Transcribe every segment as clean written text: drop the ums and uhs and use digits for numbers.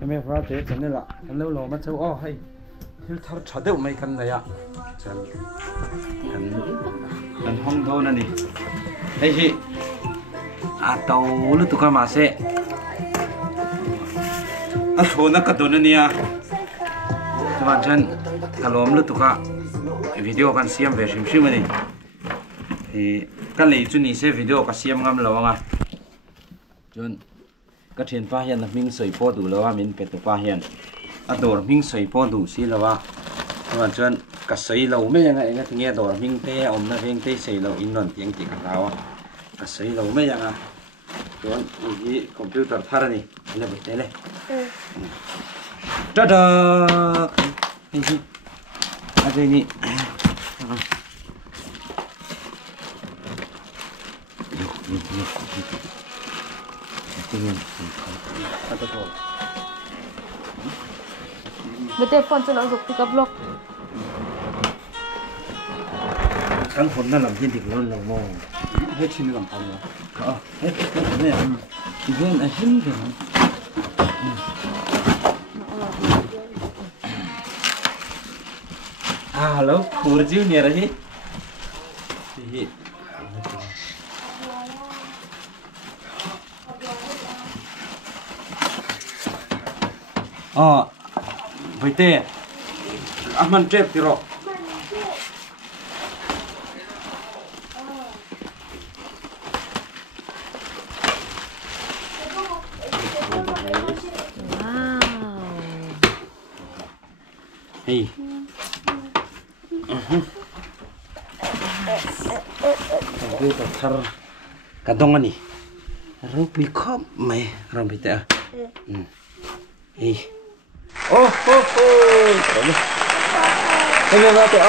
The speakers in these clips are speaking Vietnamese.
cái mẹ phá thế cho nên là cái lâu lâu mà cháu hay thiếu thar chả được mấy căn này ạ chân chân không thôi nè đây chị tàu lúc tụi con mà sẽ số nó cắt đốn nè các bạn chân cả lốm lúc tụi con video kan xem về sim sim này thì các lấy chú ní sẽ video các xem ngâm lâu à chun các thiên pha hiện là mình sấy po đủ lâu à mình phải tụi pha hiện đồ mình sấy po đủ xí lâu à các bạn chun các sấy lâu mấy ngày nghe nghe đồ mình tê ôm nó riêng tê sấy lâu in non tiếng chỉ cả lâu à các sấy lâu mấy ngày chun cái computer phá ra này là bị thế này ta da cái gì đây nhỉ Betul phone cho nó dục pick up lock. Sáng phone nó làm trên thịt luôn là mò. Hết xin làm phone rồi. Hết này. Thì cái này xin thì. Hello, khur chứ nhỉ đấy. Thì vậy thế mình trép thì rồi hey cái tập thar cái đông này rồi bị khóc mày rồi bị thế hey oh cái này là cái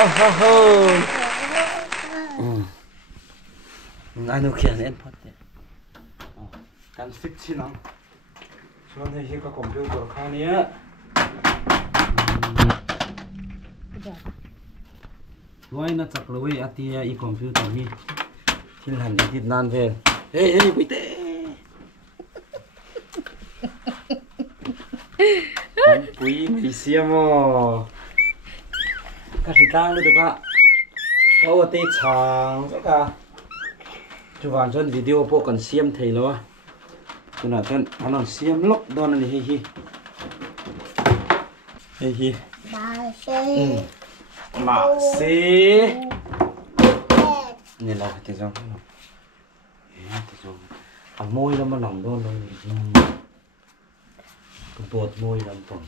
anh nói kia nên phát đấy can fix xin không cho nên khi có computer khai này rồi nó chắc là vậy thì cái computer này thì làm cái nan về hey bị thế quý mấy xem mà các chị ta nữa được ạ câu ở tây tràng tất cả chú bạn chân video bộ cần xem thầy lo chú nào chân anh xem lúc đó này hi mà xe nhìn là thì sao môi nó mà nòng luôn cái bột môi làm phồng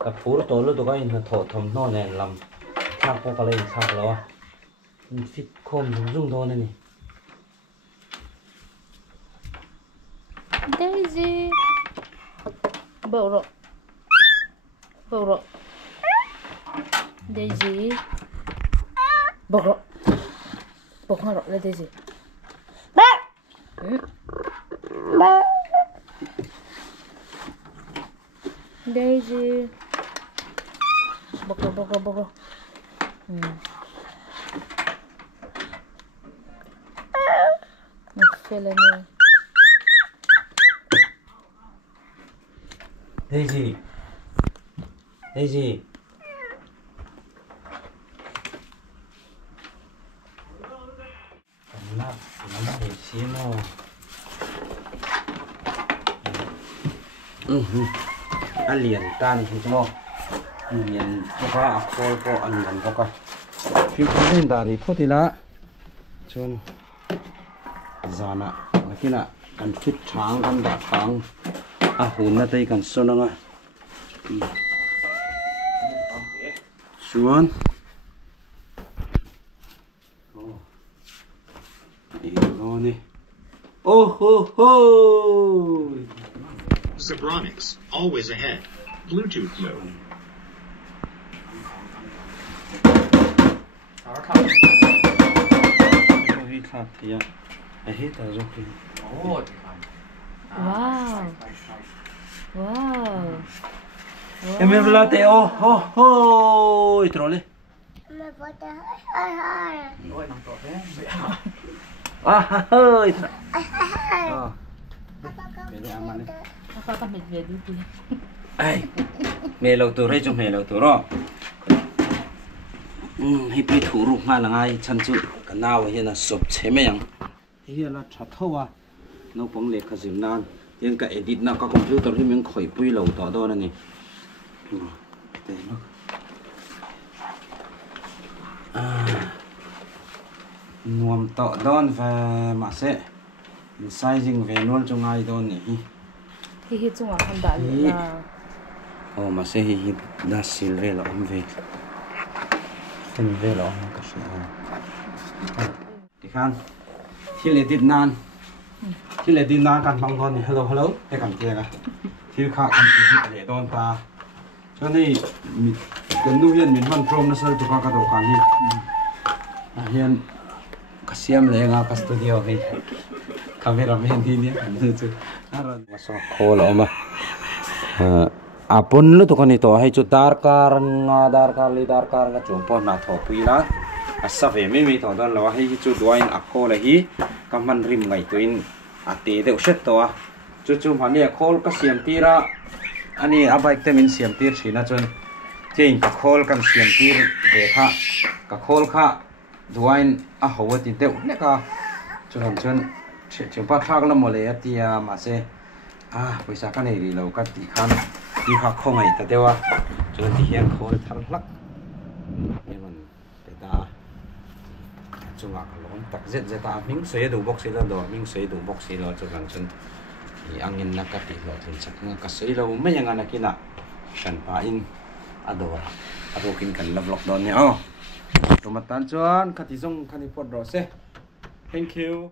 cái phú tổ lúc đó cái thổ thầm nó này làm sao có cái này sao rồi fit khom dùng thôi này Daisy bầu rồi Daisy bầu rồi là Daisy Daisy bầu rồi Felony. Daisy. Nó để xí mà. Ăn liền ta này chứ không? Liền có có ăn liền có coi. Khi có lên đà thì phốt thì lá. Chôn. Zana. Cái nè, ăn fit trắng, ăn đá trắng. Hồn nó đây cần số nó xuống Sabronics, always ahead. Bluetooth mode. hi tha thia a hi ta zo ki Wow. Wow. em la te o ho ho trole hơi Apa kan mệt đi thì. ai mẹ lâu tuổi hay cho mẹ lâu tuổi rồi hi bị thủ rụng nga là ngay chân chú cái nào hiện là sụp chế mấy yang hiện là chặt thâu à nó bóng lệ cái gì nan hiện cái edit na các computer thì mình khỏi bùi lâu tuổi đó này để nó nuông tọ đón và mà sẽ sizing về luôn trong ai đó này Hi chung à không đã là. mà sẽ hi đã xịn về là ông về xin về là ông cái gì thì khăn thì lấy tiền nan cần bằng con này hello cái cần tiền à thì khác cần để đón ta cho nên mình cần nuôi hiện mình hoàn prom nó sẽ được các đồ can đi hiện kasiam lấy nga cái studio này camera man đi nhé nữa chứ masuk call mà apun lu tu kan itu hai chu darkar nga chumpo na thopila asa ve mi tho don lo hai chu duain akho la hi kaman rim ngai tuin ate de ushet to a chu mani khol ka siam tira ani abaik te min siam tir china chon tein ka khol kan siam tir ve kha ka khol kha duain a howati te ne ka chon chumpa thak la mole atia ma se paisa ka nei ri lo ka ti khan đi học không ngày ta đeo cho nên thì hiện khối thằng lắc nhưng mà để ta chung là cái lón tắc giết ta miếng sấy đủ bốc sấy là đồ miếng sấy đủ bốc sấy là cho rằng chân thì ăn nhân là cái tỷ lệ thì chắc là cái sấy lâu mấy nhà kia nè cần phải in đồ kinh cần lập lọc đòn nhau rồi mà tan chuan cái tí dùng cái pot rồi xe thank you